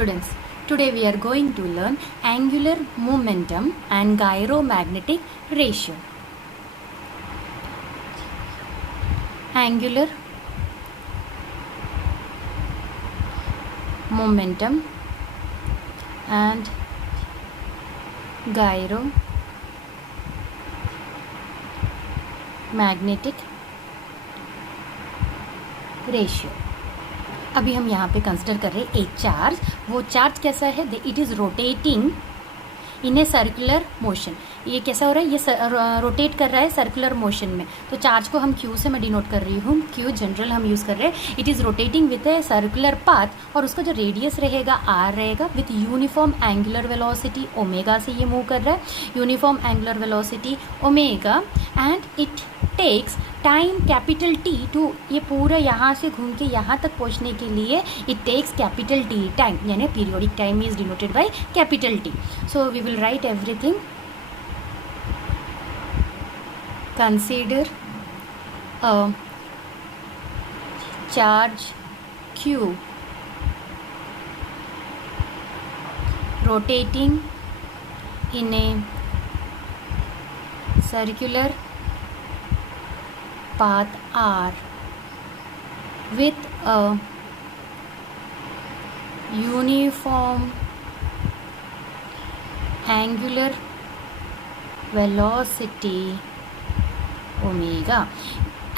Students, today we are going to learn angular momentum and gyromagnetic ratio. Angular momentum and gyromagnetic ratio. अभी हम यहाँ पे consider कर रहे हैं एक चार्ज. वो चार्ज कैसा है? It is rotating in a circular motion. ये कैसा हो रहा है? ये रोटेट कर रहा है सर्कुलर मोशन में. तो चार्ज को हम क्यू से मैं डिनोट कर रही हूँ. क्यू जनरल हम यूज़ कर रहे हैं. It is rotating with a circular path और उसका जो रेडियस रहेगा आर रहेगा with uniform angular velocity omega से ये मूव कर रहा है. Uniform angular velocity omega and it takes time capital T to, ये पूरा यहाँ से घूम के यहाँ तक पहुँचने के लिए it takes capital T time, यानी periodic time is denoted by capital T. So we will write everything. Consider a charge Q rotating in a circular path R with a uniform angular velocity omega.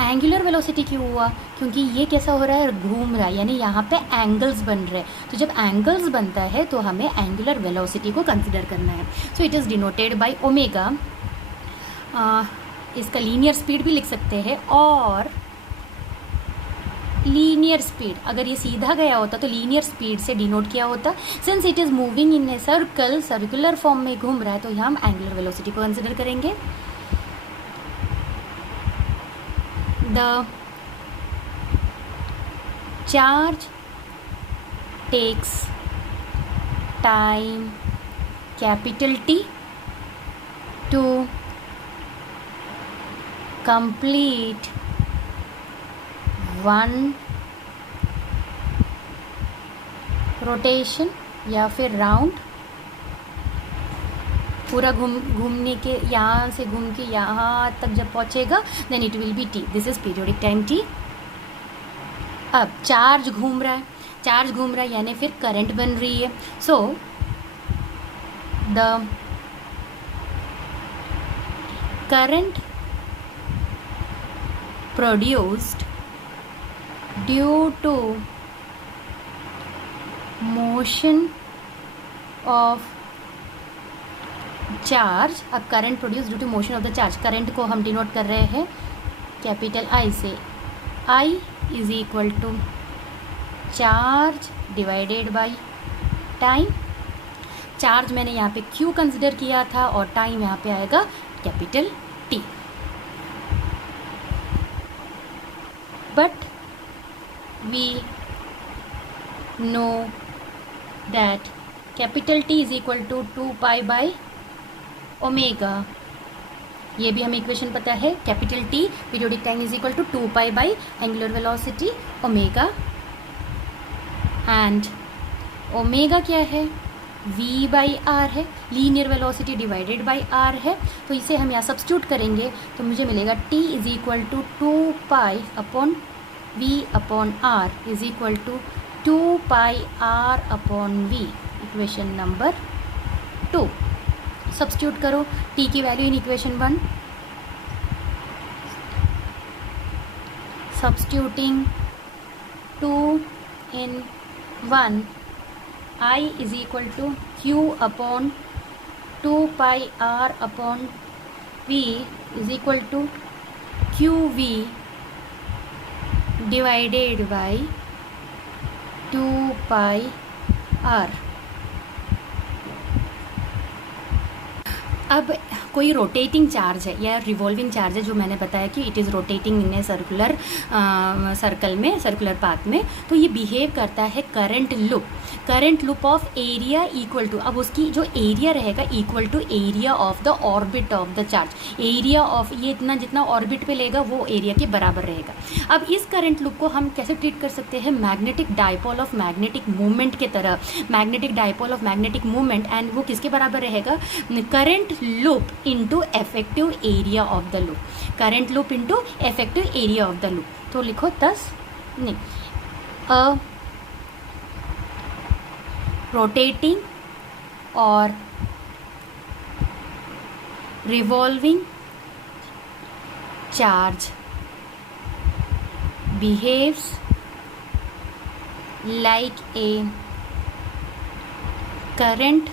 Angular velocity क्यों हुआ? क्योंकि ये कैसा हो रहा है? घूम रहा है, यानी यहाँ पे एंगल्स बन रहे हैं. तो जब एंगल्स बनता है तो हमें एंगुलर वेलोसिटी को कंसिडर करना है. So it is denoted by omega. इसका लीनियर स्पीड भी लिख सकते हैं और लीनियर स्पीड, अगर ये सीधा गया होता तो लीनियर स्पीड से डिनोट किया होता. Since it is moving in a circle, circular form में घूम रहा है, तो यहाँ हम एंगुलर वेलोसिटी को कंसिडर करेंगे. The charge takes time capital T to complete one rotation या फिर राउंड. पूरा घूमने के यहाँ से घूम के यहाँ तक जब पहुँचेगा then it will be T. This is periodic time T. अब चार्ज घूम रहा है, यानी फिर करंट बन रही है. So the current produced due to motion of charge. अब current produce due to motion of the charge, current को हम डिनोट कर रहे हैं कैपिटल आई से. I is equal to charge divided by time. Charge मैंने यहाँ पे क्यू कंसिडर किया था और टाइम यहाँ पे आएगा capital T. But we know that capital T is equal to 2 by omega. ये भी हमें इक्वेशन पता है. Capital T periodic time is equal to 2 by angular velocity omega. And omega क्या है? v बाई आर है. Linear velocity divided by R है. तो इसे हम यहाँ सब्स्टिट्यूट करेंगे तो मुझे मिलेगा t is equal to 2 pi upon v upon R is equal to 2 pi R upon v. Equation number 2. Substitute करो t की value in equation 1. Substituting 2 in 1, I is equal to q upon 2 pi r upon v is equal to qv divided by 2 pi r. अब कोई rotating charge है या revolving charge है, जो मैंने बताया कि it is rotating in a circular circle में, सर्कुलर पाथ में, तो ये बिहेव करता है current loop of area equal to, अब उसकी जो एरिया रहेगा equal to area of the orbit of the charge. Area of ये इतना जितना ऑर्बिट पे लेगा वो एरिया के बराबर रहेगा। अब इस करंट लूप को हम कैसे ट्रीट कर सकते हैं? Magnetic dipole of magnetic movement के तरह, magnetic dipole of magnetic movement, and वो किसके बराबर रहेगा? Current loop into effective area of the loop, current loop into effective area of the loop. तो लिखो अ रोटेटिंग और revolving charge behaves like a current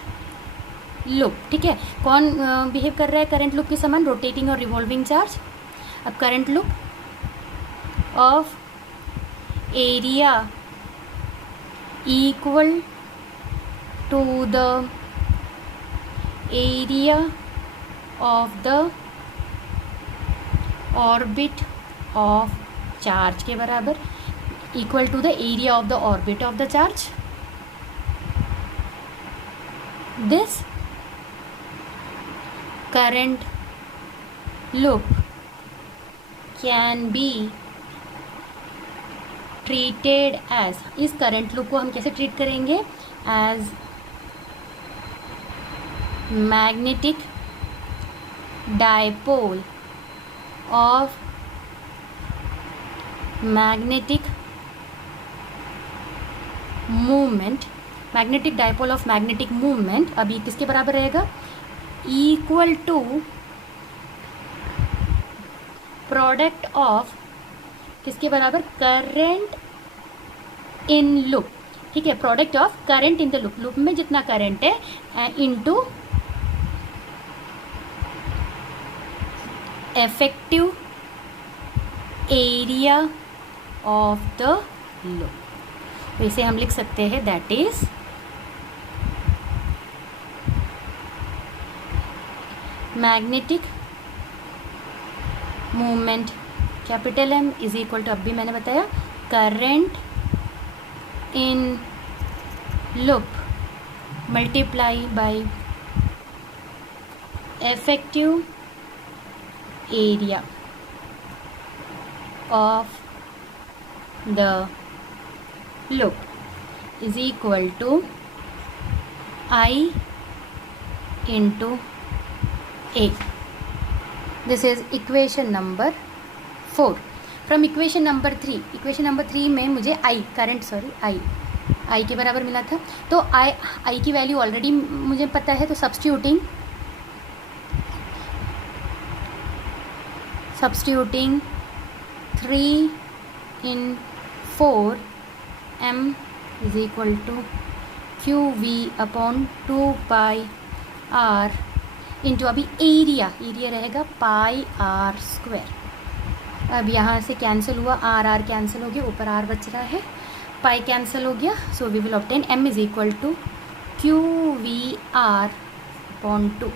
loop। ठीक है, कौन बिहेव कर रहा है करंट लूप के समान? रोटेटिंग और रिवॉल्विंग चार्ज। अब current loop of area equal to the area of the orbit of charge के बराबर, equal to the area of the orbit of the charge. This current loop can be treated as, इस current loop को हम कैसे treat करेंगे? As magnetic dipole of magnetic movement, magnetic dipole of magnetic movement. अब ये किसके बराबर रहेगा? इक्वल टू प्रोडक्ट ऑफ, किसके बराबर? Current in loop. ठीक है, product of current in the loop, loop में जितना करंट है into effective area of the loop। तो इसे हम लिख सकते हैं that is magnetic movement capital M is equal to, अब भी मैंने बताया, current in loop multiply by effective area of the loop is equal to I into A। This is equation number 4। From equation number 3 में मुझे I के बराबर मिला था, तो I की वैल्यू ऑलरेडी मुझे पता है, तो substituting 3 in 4 m is equal to qv upon 2 pi r into, अभी एरिया रहेगा पाई आर स्क्वायर। अब यहाँ से कैंसिल हुआ, आर कैंसिल हो गया, ऊपर आर बच रहा है, पाई कैंसिल हो गया, so we will obtain m is equal to q v R upon 2।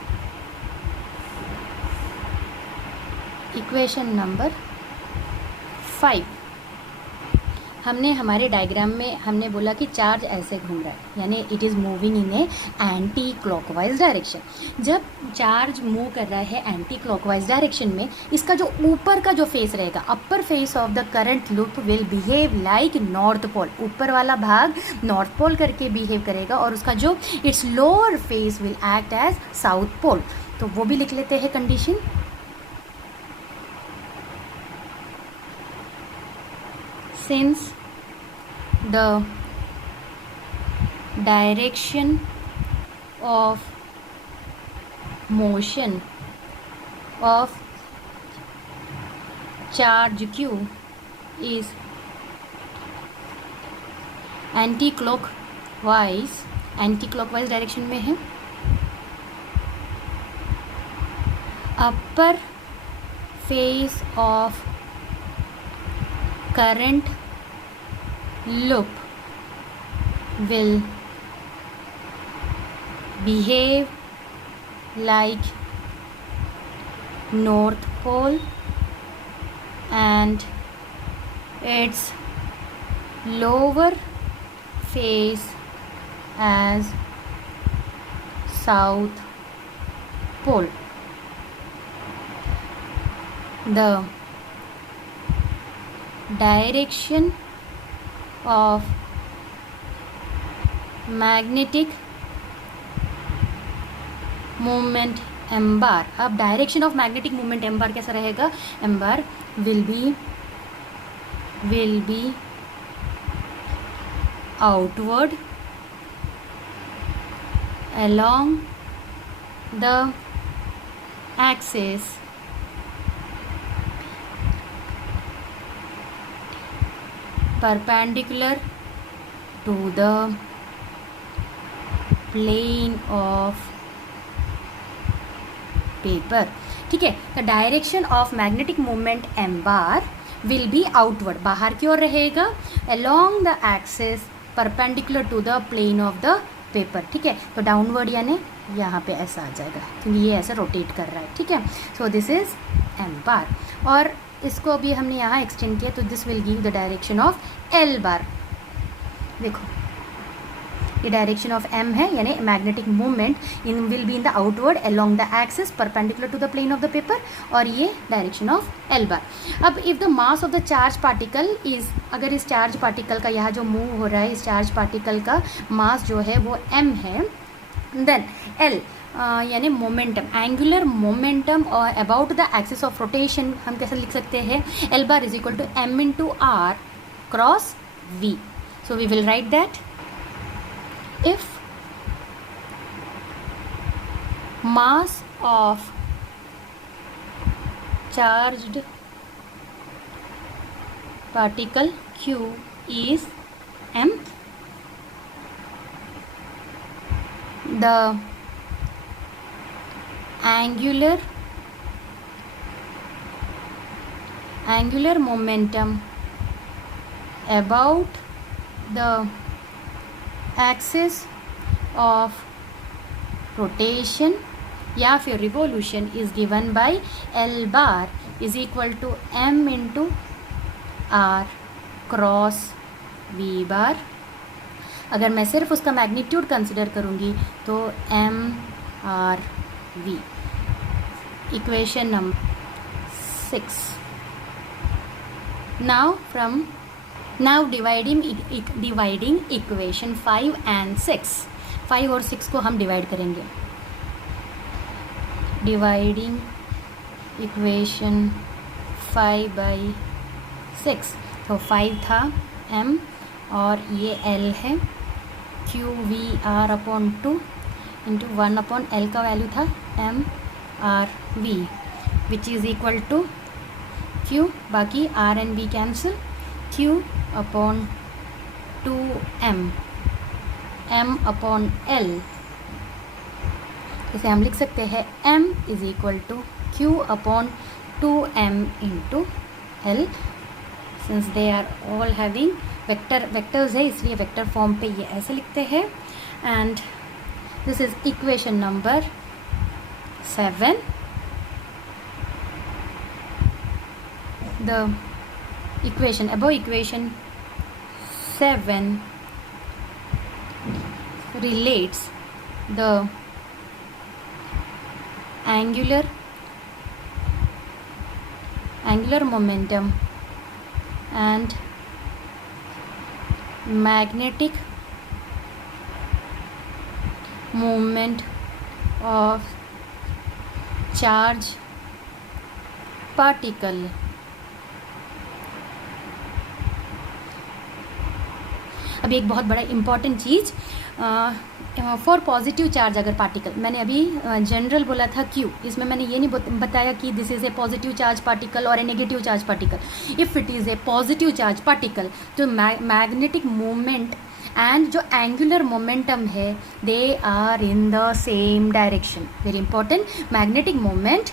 Equation number 5। हमने हमारे डायग्राम में हमने बोला कि चार्ज ऐसे घूम रहा है, यानी it is moving in A anti clockwise direction. जब चार्ज मूव कर रहा है एंटी क्लॉकवाइज डायरेक्शन में, इसका जो ऊपर का जो फेस रहेगा, upper face of the current loop will behave like north pole. ऊपर वाला भाग नॉर्थ पोल करके बिहेव करेगा और उसका जो its lower face will act as south pole. तो वो भी लिख लेते हैं condition. Since the direction of motion of charge q is anti-clockwise direction में है, upper face of current loop will behave like north pole and its lower face as south pole. The direction of magnetic movement m bar. अब direction of magnetic movement m बार कैसा रहेगा? m bar will be outward along the axis perpendicular to the plane of paper. ठीक है, the direction of magnetic movement M bar will be outward, बाहर की ओर रहेगा, along the axis perpendicular to the plane of the paper. ठीक है, तो downward यानी यहाँ पे ऐसा आ जाएगा क्योंकि ये ऐसा रोटेट कर रहा है. ठीक है, so this is M bar और इसको अभी हमने यहाँ एक्सटेंड किया तो this will give the direction of L bar. देखो ये डायरेक्शन ऑफ एम है यानी magnetic movement in will be in the outward along the axis perpendicular to the plane of the paper और ये डायरेक्शन ऑफ एल बार. अब if the mass of the charge particle is, अगर इस charge particle का यहाँ जो move हो रहा है इस चार्ज पार्टिकल का मास जो है वो एम है, देन एल यानी मोमेंटम, एंगुलर मोमेंटम और about the axis of rotation हम कैसे लिख सकते हैं? L bar is equal to M into R cross V. So we will write that if mass of charged particle q is m, the angular momentum about the axis of rotation या फिर revolution is given by L bar is equal to M into R cross V bar. अगर मैं सिर्फ उसका magnitude consider करूँगी तो M R V. Equation number 6. Now dividing equation 5 and 6. 5 और 6 को हम डिवाइड करेंगे. Dividing equation 5 by 6. तो 5 था m और ये l है, q v r upon 2 into 1 upon l का वैल्यू था m r v which is equal to q, बाकी r and v cancel, q upon 2m m upon l. इसे हम लिख सकते हैं m is equal to q upon 2m into l. Since they are all having vectors है इसलिए vector form पे ये ऐसे लिखते हैं. And this is equation number 7. The equation above equation 7 relates the angular momentum and magnetic movement of charge particle. अभी एक बहुत बड़ा important cheese for positive charge अगर पार्टिकल, मैंने अभी जनरल बोला था क्यू, इसमें मैंने ये नहीं बताया कि this is a positive charge particle और a negative charge particle. If it is a positive charge particle तो मैग्नेटिक मूवमेंट एंड जो एंगुलर मोमेंटम है they are in the same direction. Very important, magnetic movement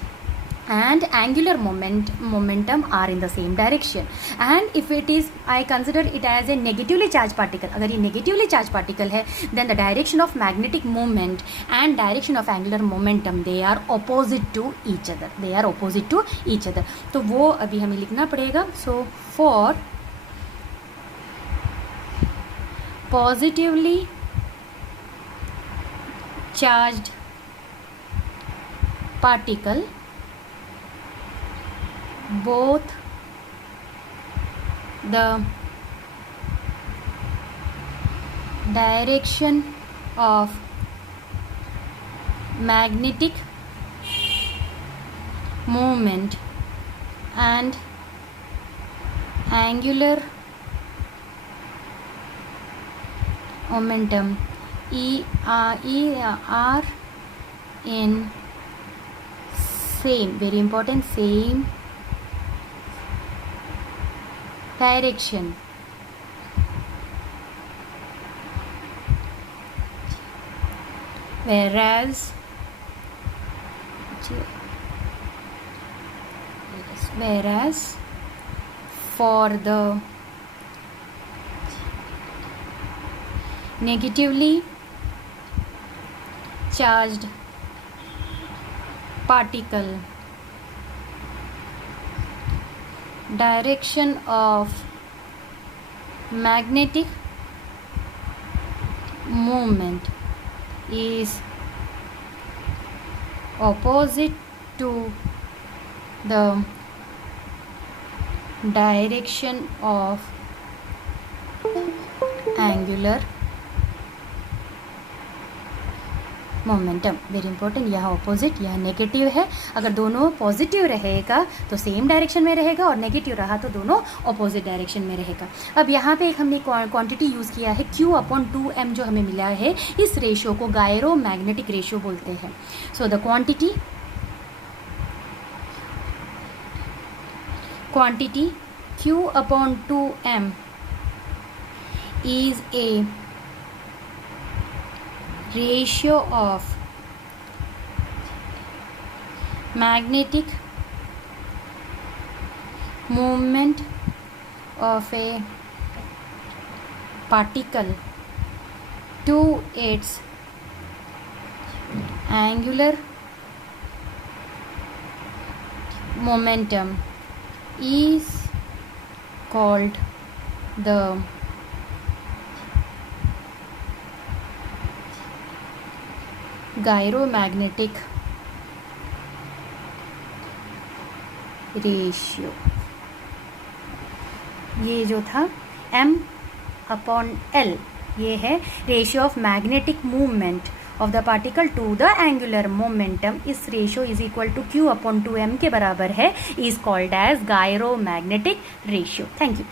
and angular momentum are in the same direction. And if it is, I consider it as a negatively charged particle, अगर ये negatively charged particle है, then the direction of magnetic moment and direction of angular momentum, they are opposite to each other, they are opposite to each other. तो वो अभी हमें लिखना पड़ेगा. So for positively charged particle, both the direction of magnetic movement and angular momentum are in same, very important, same direction. Whereas for the negatively charged particle, direction of magnetic movement is opposite to the direction of angular momentum. Very important, यहाँ opposite, यहाँ negative है. अगर दोनों positive रहेगा तो same direction में रहेगा, और नेगेटिव रहा तो दोनों ऑपोजिट डायरेक्शन में रहेगा. अब यहाँ पे एक हमने क्वांटिटी यूज़ किया है Q/2m, जो हमें मिला है. इस रेशियो को गायरो मैग्नेटिक रेशियो बोलते हैं. So the quantity Q/2m is a ratio of magnetic movement of a particle to its angular momentum is called the gyromagnetic ratio. ये जो था m/l, ये है ratio of magnetic movement of the particle to the angular momentum. इस ratio is equal to Q/2m के बराबर है, is called as gyromagnetic ratio. Thank you.